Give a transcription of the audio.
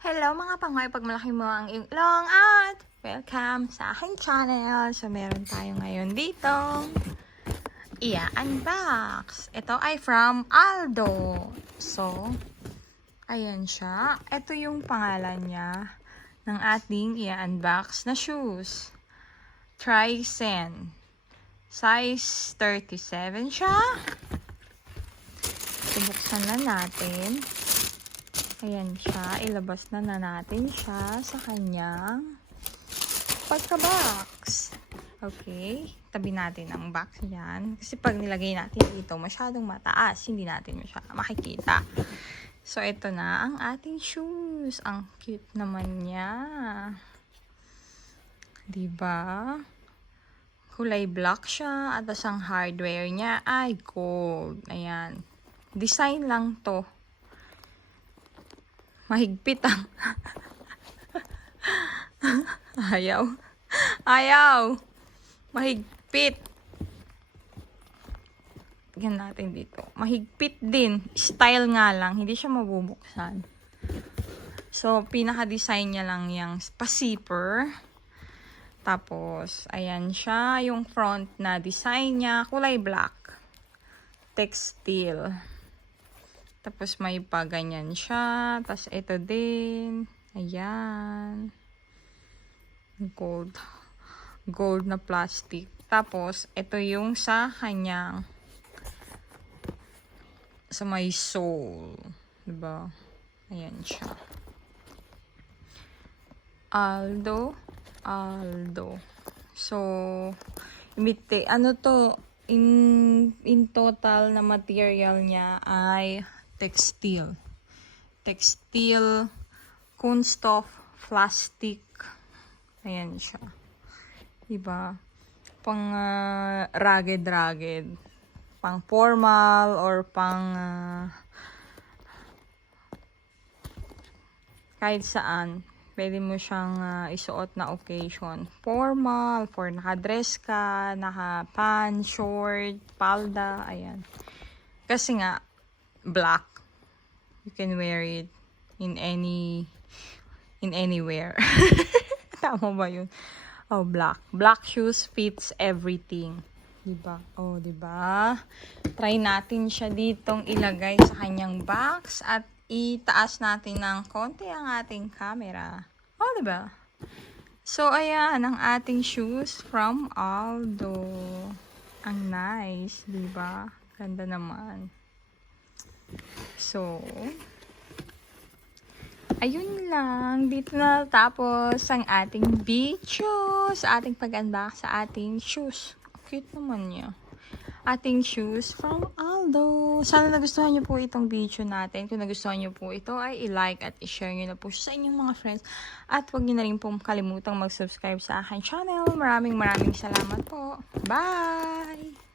Hello mga pangoy, pagmalaki mo ang iyong ilong at welcome sa aking channel. So meron tayo ngayon dito i-unbox. Ito ay from Aldo. So, ayan siya. Ito yung pangalan niya ng ating i-unbox na shoes. Trisen. Size 37 siya. Subuksan na natin. Ayan siya. Ilabas na natin siya sa kanyang pagka-box. Okay. Tabi natin ang box yan. Kasi pag nilagay natin dito, masyadong mataas. Hindi natin makikita. So, ito na ang ating shoes. Ang cute naman niya. Diba? Kulay black siya. At ang hardware niya ay gold. Ayan. Design lang to. Mahigpit ang ayaw. Mahigpit. Tignan natin dito. Mahigpit din. Style nga lang. Hindi siya mabubuksan. So, pinaka-design niya lang yung pa-zipper. Tapos, ayan siya. Yung front na design niya. Kulay black. Textile. Tapos may pa ganyan siya. Tapos ito din. Ayan. Gold. Gold na plastic. Tapos ito yung sa kanyang sa may sole. Diba? Ayan siya. Aldo. So, ano to? In total na material niya ay textile, kunststoff, plastic. Ayan siya. Diba? Pang rugged. Pang formal or pang kahit saan. Pwede mo siyang isuot na occasion. Formal, for naka-dress ka, naka-pants, short, palda, ayan. Kasi nga, black. You can wear it in anywhere. Tama ba yun? Oh, black. Black shoes fits everything. Diba? Oh, diba? Try natin siya ditong ilagay sa kanyang box at itaas natin ng konti ang ating camera. Oh, diba? So, ayan ang ating shoes from Aldo. Ang nice, diba? Ganda naman. So, ayun lang. Dito na tapos ang ating video sa ating pag-unbox sa ating shoes. Cute naman niya. Ating shoes from Aldo. Sana nagustuhan niyo po itong video natin. Kung nagustuhan niyo po ito, ay i-like at i-share niyo na po sa inyong mga friends. At huwag niyo na rin po kalimutang mag-subscribe sa aking channel. Maraming salamat po. Bye!